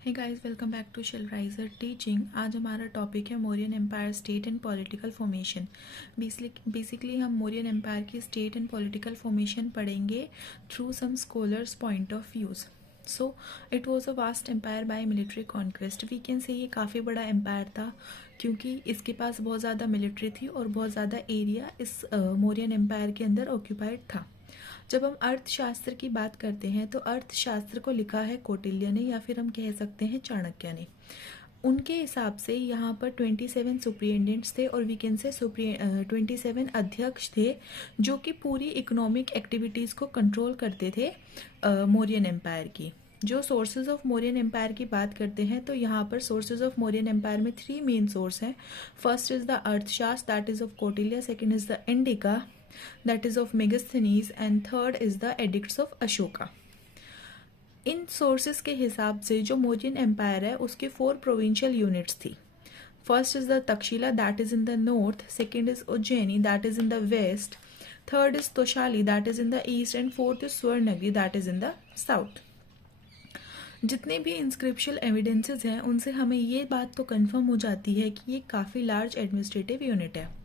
Hey guys, welcome back to skill riser teaching. आज हमारा topic है Mauryan empire, state and political formation. Basically हम Mauryan empire की state and political formation पढ़ेंगे through some scholars point of views. So it was a vast empire by military conquest. We can say ये काफ़ी बड़ा empire था क्योंकि इसके पास बहुत ज़्यादा मिलिट्री थी और बहुत ज़्यादा एरिया इस मौर्यन एम्पायर के अंदर ऑक्यूपाइड था। जब हम अर्थशास्त्र की बात करते हैं तो अर्थशास्त्र को लिखा है कौटिल्य ने, या फिर हम कह सकते हैं चाणक्य ने। उनके हिसाब से यहाँ पर 27 सुप्रिटेंडेंट्स थे और वी कैन से 27 अध्यक्ष थे जो कि पूरी इकोनॉमिक एक्टिविटीज़ को कंट्रोल करते थे मौर्यन एम्पायर की। जो सोर्सेज ऑफ मौर्यन एम्पायर की बात करते हैं तो यहाँ पर सोर्सेज ऑफ मौर्यन एम्पायर में 3 मेन सोर्स हैं। फर्स्ट इज द अर्थशास्त्र, that is of Kautilya. Second is the indica, that is of Megasthenes, and third is the edicts of Ashoka. इन सोर्सेस के हिसाब से जो मौर्यन एम्पायर है उसके 4 प्रोविंशियल यूनिट्स थी। First is the Takshashila, that is in the north. Second is Ujjaini, that is in the west. Third is Toshali, that is in the east. And fourth is Swarnagiri, that is in the south. जितने भी inscriptional evidences हैं उनसे हमें ये बात तो confirm हो जाती है कि ये काफ़ी लार्ज एडमिनिस्ट्रेटिव यूनिट है।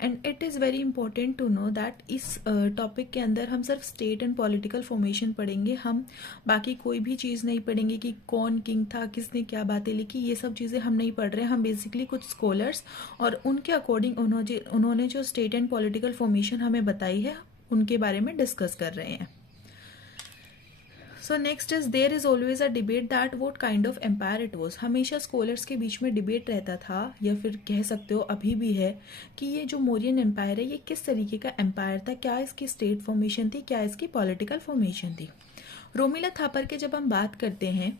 And it is very important to know that इस टॉपिक के अंदर हम सिर्फ स्टेट एंड पॉलिटिकल फॉर्मेशन पढ़ेंगे। हम बाकी कोई भी चीज़ नहीं पढ़ेंगे कि कौन किंग था, किसने क्या बातें लिखी, ये सब चीज़ें हम नहीं पढ़ रहे हैं। हम बेसिकली कुछ स्कॉलर्स और उनके अकॉर्डिंग उन्होंने जो स्टेट एंड पॉलिटिकल फॉर्मेशन हमें बताई है उनके बारे में डिस्कस कर रहे हैं। So next is there is always a debate that what kind of empire it was. हमेशा स्कॉलर्स के बीच में डिबेट रहता था, या फिर कह सकते हो अभी भी है, कि ये जो मौर्यन एम्पायर है ये किस तरीके का एम्पायर था। क्या इसकी स्टेट फॉर्मेशन थी, क्या इसकी पॉलिटिकल फॉर्मेशन थी। रोमिला थापर के जब हम बात करते हैं,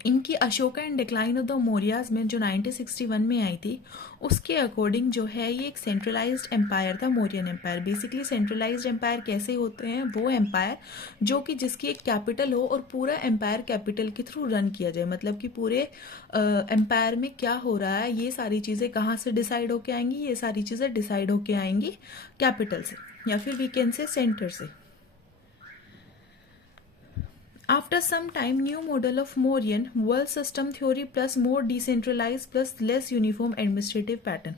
इनकी Ashoka and decline of the Mauryas में जो 1961 में आई थी, उसके अकॉर्डिंग जो है ये एक सेंट्रलाइज्ड एम्पायर था Mauryan empire. Basically centralised empire कैसे होते हैं, वो एम्पायर जो कि जिसकी एक कैपिटल हो और पूरा एम्पायर कैपिटल के थ्रू रन किया जाए। मतलब कि पूरे एम्पायर में क्या हो रहा है, ये सारी चीज़ें कहाँ से डिसाइड होके आएंगी, ये सारी चीज़ें डिसाइड होके आएंगी कैपिटल से, या फिर वी कैन से सेंटर से। After some time, new model of Mauryan world system theory plus more decentralized plus less uniform administrative pattern.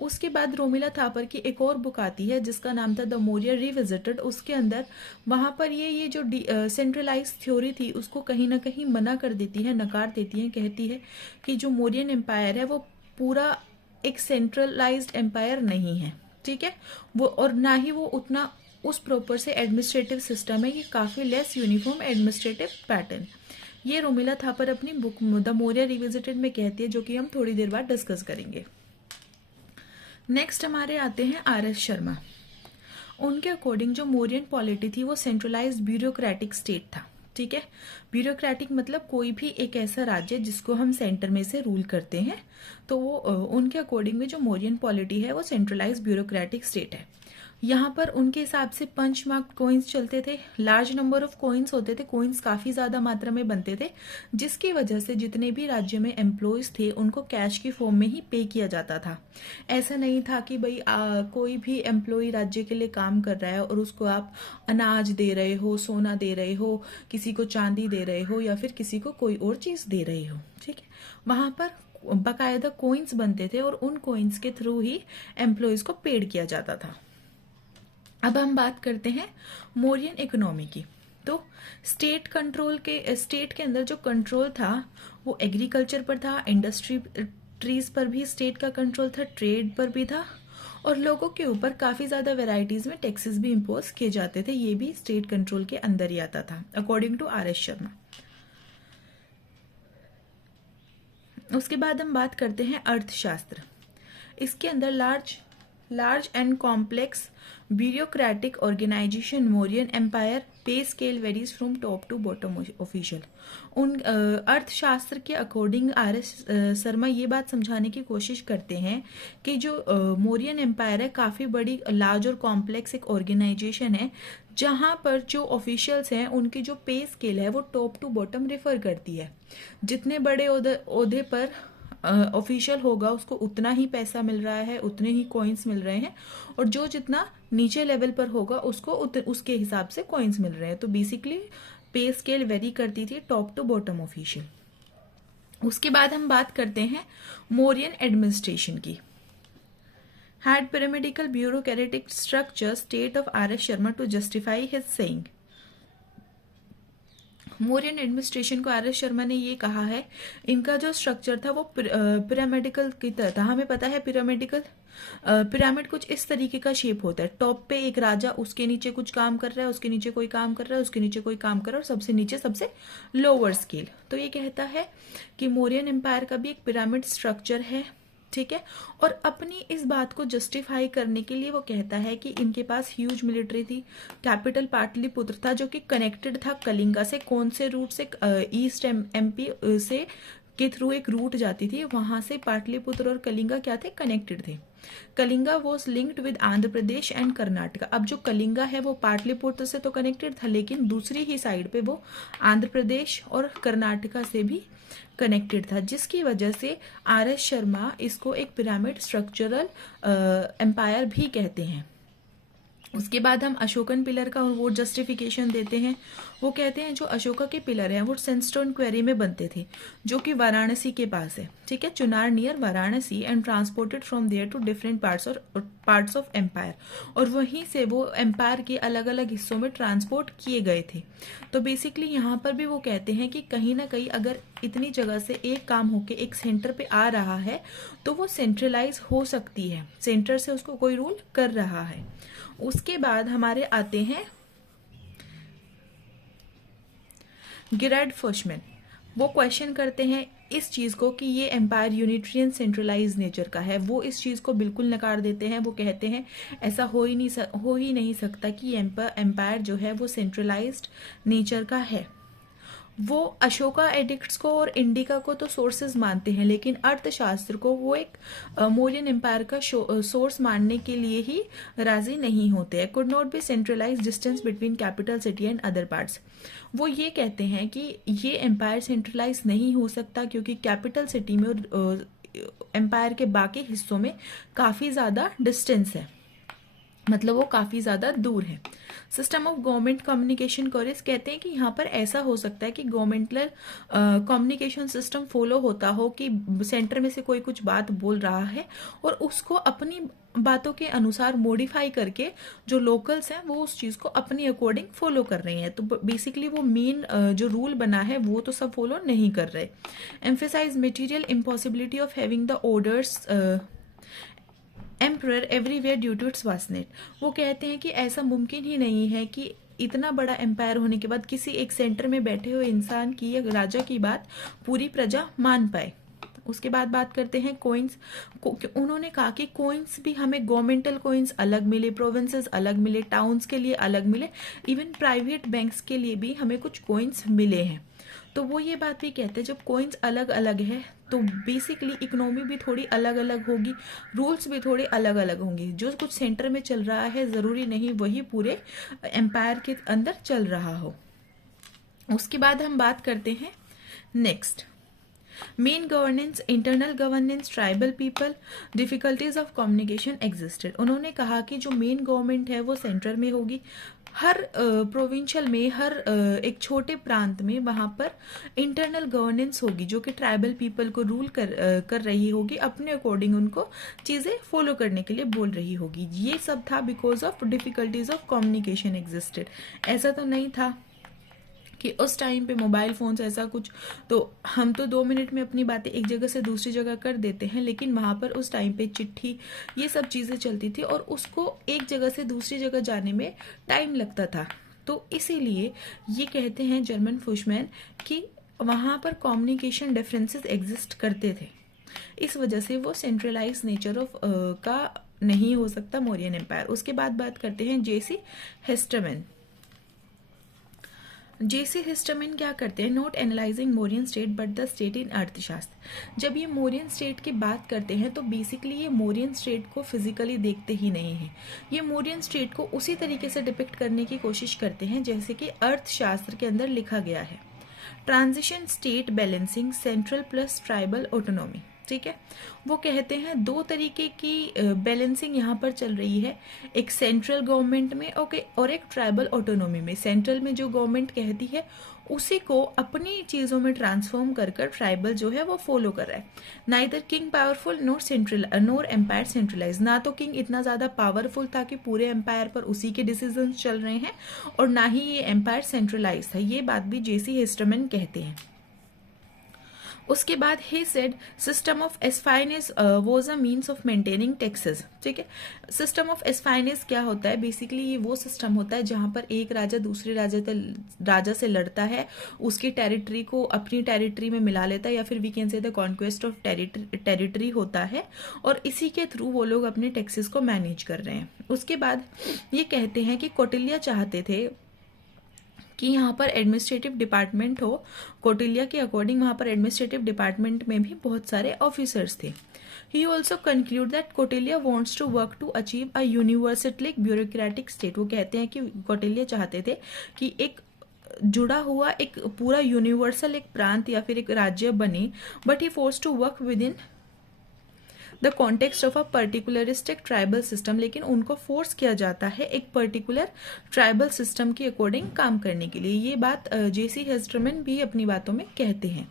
उसके बाद रोमिला थापर की एक और बुक आती है जिसका नाम था द मौर्य रिविजिटेड। उसके अंदर वहाँ पर ये जो सेंट्रलाइज थ्योरी थी उसको कहीं ना कहीं मना कर देती है, नकार देती है। कहती है कि जो मौर्यन एम्पायर है वो पूरा एक सेंट्रलाइज्ड एम्पायर नहीं है, ठीक है वो, और ना ही वो उतना उस प्रॉपर से एडमिनिस्ट्रेटिव सिस्टम है, ये काफ़ी लेस यूनिफॉर्म एडमिनिस्ट्रेटिव पैटर्न। ये रोमिला थापर अपनी बुक द मौर्य रिविजिटेड में कहती है, जो कि हम थोड़ी देर बाद डिस्कस करेंगे। नेक्स्ट हमारे आते हैं RS शर्मा। उनके अकॉर्डिंग जो मौर्यन पॉलिटी थी वो सेंट्रलाइज्ड ब्यूरोक्रेटिक स्टेट था, ठीक है। ब्यूरोक्रेटिक मतलब कोई भी एक ऐसा राज्य जिसको हम सेंटर में से रूल करते हैं, तो वो उनके अकॉर्डिंग में जो मौर्यन पॉलिटी है वो सेंट्रलाइज्ड ब्यूरोक्रेटिक स्टेट है। यहाँ पर उनके हिसाब से पंच मार्क कॉइन्स चलते थे, लार्ज नंबर ऑफ कॉइन्स होते थे, कॉइन्स काफ़ी ज़्यादा मात्रा में बनते थे, जिसकी वजह से जितने भी राज्य में एम्प्लॉयज़ थे उनको कैश की फॉर्म में ही पे किया जाता था। ऐसा नहीं था कि भाई कोई भी एम्प्लॉय राज्य के लिए काम कर रहा है और उसको आप अनाज दे रहे हो, सोना दे रहे हो, किसी को चांदी दे रहे हो, या फिर किसी को कोई और चीज़ दे रहे हो, ठीक है। वहाँ पर बाकायदा कॉइन्स बनते थे और उन कॉइन्स के थ्रू ही एम्प्लॉयज़ को पेड किया जाता था। अब हम बात करते हैं मौर्यन इकोनॉमी की। तो स्टेट के अंदर जो कंट्रोल था वो एग्रीकल्चर पर था, इंडस्ट्रीज पर भी स्टेट का कंट्रोल था, ट्रेड पर भी था, और लोगों के ऊपर काफ़ी ज़्यादा वेराइटीज़ में टैक्सेस भी इम्पोज किए जाते थे। ये भी स्टेट कंट्रोल के अंदर ही आता था अकॉर्डिंग टू RS शर्मा। उसके बाद हम बात करते हैं अर्थशास्त्र। इसके अंदर large and complex bureaucratic organisation Mauryan empire पे scale varies from top to bottom official. उन अर्थशास्त्र के अकॉर्डिंग RS शर्मा ये बात समझाने की कोशिश करते हैं कि जो मौर्यन एम्पायर है काफ़ी बड़ी लार्ज और कॉम्प्लेक्स एक ऑर्गेनाइजेशन है, जहाँ पर जो ऑफिशियल्स हैं उनकी जो पे स्केल है वो टॉप टू बॉटम रेफर करती है। जितने बड़े ओहदे पर ऑफिशियल होगा उसको उतना ही पैसा मिल रहा है, उतने ही कॉइन्स मिल रहे हैं, और जो जितना नीचे लेवल पर होगा उसको उसके हिसाब से कॉइन्स मिल रहे हैं। तो बेसिकली पे स्केल वेरी करती थी टॉप टू बॉटम ऑफिशियल। उसके बाद हम बात करते हैं मौर्यन एडमिनिस्ट्रेशन की। Had pyramidal bureaucratic structure state of R.S. Sharma to justify his saying। Mauryan administration को आर एस शर्मा ने ये कहा है, इनका जो स्ट्रक्चर था वो पिरामिडिकल की तरह था। हमें पता है पिरामिड कुछ इस तरीके का शेप होता है, टॉप पे एक राजा, उसके नीचे कुछ काम कर रहा है, उसके नीचे कोई काम कर रहा है, उसके नीचे कोई काम कर रहा है, और सबसे नीचे सबसे लोअर स्केल। तो ये कहता है कि मौर्यन एम्पायर का भी एक पिरामिड स्ट्रक्चर है, ठीक है। और अपनी इस बात को जस्टिफाई करने के लिए वो कहता है कि इनके पास ह्यूज मिलिट्री थी, कैपिटल पाटलिपुत्र था जो कि कनेक्टेड था कलिंगा से। कौन से रूट से? ईस्ट एमपी से के थ्रू एक रूट जाती थी, वहां से पाटलिपुत्र और कलिंगा क्या थे? कनेक्टेड थे। Kalinga was linked with Andhra Pradesh and Karnataka. अब जो कलिंगा है वो पाटलिपुत्र से तो कनेक्टेड था, लेकिन दूसरी ही साइड पे वो आंध्र प्रदेश और कर्नाटका से भी कनेक्टेड था, जिसकी वजह से आर एस शर्मा इसको एक पिरामिड स्ट्रक्चरल एम्पायर भी कहते हैं। उसके बाद हम अशोकन पिलर का वो जस्टिफिकेशन देते हैं। वो कहते हैं जो अशोका के पिलर हैं वो सैंडस्टोन क्वेरी में बनते थे, जो कि वाराणसी के पास है, ठीक है, Chunar near Varanasi, and transported from there to different parts of empire. और वहीं से वो एम्पायर के अलग अलग हिस्सों में ट्रांसपोर्ट किए गए थे। तो बेसिकली यहाँ पर भी वो कहते हैं कि कहीं ना कहीं अगर इतनी जगह से एक काम होके एक सेंटर पे आ रहा है तो वो सेंट्रलाइज हो सकती है, सेंटर से उसको कोई रूल कर रहा है। उसके बाद हमारे आते हैं गिरार्ड फर्शमैन। वो क्वेश्चन करते हैं इस चीज को कि ये एम्पायर यूनिट्रियन सेंट्रलाइज नेचर का है। वो इस चीज को बिल्कुल नकार देते हैं। वो कहते हैं ऐसा हो ही नहीं सकता कि एम्पायर जो है वो सेंट्रलाइज्ड नेचर का है। वो अशोका एडिक्ट्स को और इंडिका को तो सोर्सेज मानते हैं, लेकिन अर्थशास्त्र को वो एक मौर्यन एम्पायर का सोर्स मानने के लिए ही राजी नहीं होते हैं। Could not be centralise distance between capital city and other parts. वो ये कहते हैं कि ये एम्पायर सेंट्रलाइज नहीं हो सकता क्योंकि कैपिटल सिटी में और एम्पायर के बाकी हिस्सों में काफी ज्यादा डिस्टेंस है, मतलब वो काफी ज्यादा दूर है। सिस्टम ऑफ गवर्नमेंट कम्युनिकेशन कोरिस कहते हैं कि यहाँ पर ऐसा हो सकता है कि गवर्नमेंटल कम्युनिकेशन सिस्टम फॉलो होता हो कि सेंटर में से कोई कुछ बात बोल रहा है और उसको अपनी बातों के अनुसार मॉडिफाई करके जो लोकल्स हैं वो उस चीज को अपनी अकॉर्डिंग फॉलो कर रहे हैं। तो बेसिकली वो मेन जो रूल बना है वो तो सब फॉलो नहीं कर रहे। Emphasise material impossibility of having the orders emperor everywhere due to its vastness. वो कहते हैं कि ऐसा मुमकिन ही नहीं है कि इतना बड़ा एम्पायर होने के बाद किसी एक सेंटर में बैठे हुए इंसान की या राजा की बात पूरी प्रजा मान पाए। उसके बाद बात करते हैं कोइंस। उन्होंने कहा कि कोइंस भी हमें गवर्नमेंटल कोइंस अलग मिले, प्रोविंसेस अलग मिले, टाउन्स के लिए अलग मिले, इवन प्राइवेट बैंक्स के लिए भी हमें कुछ कोइंस मिले हैं। तो वो ये बात भी कहते हैं जब कोइंस अलग अलग है तो बेसिकली इकोनॉमी भी थोड़ी अलग अलग होगी, रूल्स भी थोड़े अलग अलग होंगे। जो कुछ सेंटर में चल रहा है जरूरी नहीं वही पूरे एम्पायर के अंदर चल रहा हो। उसके बाद हम बात करते हैं next main governance, internal governance, tribal people, difficulties of communication existed. उन्होंने कहा कि जो मेन गवर्नमेंट है वो सेंटर में होगी, हर प्रोविंशियल में हर एक छोटे प्रांत में वहां पर इंटरनल गवर्नेंस होगी जो कि ट्राइबल पीपल को रूल कर रही होगी, अपने अकॉर्डिंग उनको चीजें फॉलो करने के लिए बोल रही होगी। ये सब था because of difficulties of communication existed. ऐसा तो नहीं था कि उस टाइम पे मोबाइल फोन्स ऐसा कुछ, तो हम तो 2 मिनट में अपनी बातें एक जगह से दूसरी जगह कर देते हैं, लेकिन वहां पर उस टाइम पे चिट्ठी ये सब चीजें चलती थी और उसको एक जगह से दूसरी जगह जाने में टाइम लगता था। तो इसीलिए ये कहते हैं जर्मन फुशमैन कि वहां पर कम्युनिकेशन डिफरेंसेस एग्जिस्ट करते थे, इस वजह से वो सेंट्रलाइज नेचर ऑफ का नहीं हो सकता मौर्यन एम्पायर। उसके बाद बात करते हैं जेसी हेस्टरमैन। जेसी हिस्टरमैन क्या करते हैं? Not analysing Mauryan state but the state in अर्थशास्त्र। जब ये मौर्यन स्टेट की बात करते हैं तो बेसिकली ये मौर्यन स्टेट को फिजिकली देखते ही नहीं है, ये मौर्यन स्टेट को उसी तरीके से डिपिक्ट करने की कोशिश करते हैं जैसे कि अर्थशास्त्र के अंदर लिखा गया है। Transition state balancing, central plus tribal autonomy, ठीक है। वो कहते हैं 2 तरीके की बैलेंसिंग यहाँ पर चल रही है, एक सेंट्रल गवर्नमेंट में ओके और एक ट्राइबल ऑटोनॉमी में। सेंट्रल में जो गवर्नमेंट कहती है उसी को अपनी चीज़ों में ट्रांसफॉर्म कर कर ट्राइबल जो है वो फॉलो कर रहा है। नाइदर किंग पावरफुल नोर एम्पायर सेंट्रलाइज, ना तो किंग इतना ज़्यादा पावरफुल था कि पूरे एम्पायर पर उसी के डिसीजन चल रहे हैं, और ना ही ये एम्पायर सेंट्रलाइज था। ये बात भी जेसी हेस्टरमैन कहते हैं। उसके बाद ही said system of espionage was a means of maintaining taxes. ठीक है, सिस्टम ऑफ एस्फाइनेस क्या होता है? बेसिकली ये वो सिस्टम होता है जहां पर एक राजा दूसरे राजा से लड़ता है, उसकी टेरिटरी को अपनी टेरिटरी में मिला लेता है, या फिर we can say the conquest of territory होता है, और इसी के थ्रू वो लोग अपने टैक्सेस को मैनेज कर रहे हैं। उसके बाद ये कहते हैं कि कौटिल्य चाहते थे कि यहाँ पर एडमिनिस्ट्रेटिव डिपार्टमेंट हो। कौटिल्य के अकॉर्डिंग वहाँ पर एडमिनिस्ट्रेटिव डिपार्टमेंट में भी बहुत सारे ऑफिसर्स थे। He also concluded that Kautilya wants to work to achieve a universalistic bureaucratic state. वो कहते हैं कि कौटिल्य चाहते थे कि एक जुड़ा हुआ एक पूरा यूनिवर्सल एक प्रांत या फिर एक राज्य बने, but he force to work within the context of a particularistic tribal system. लेकिन उनको फोर्स किया जाता है एक पर्टिकुलर ट्राइबल सिस्टम के अकॉर्डिंग काम करने के लिए। ये बात जेसी हेस्टरमैन भी अपनी बातों में कहते हैं।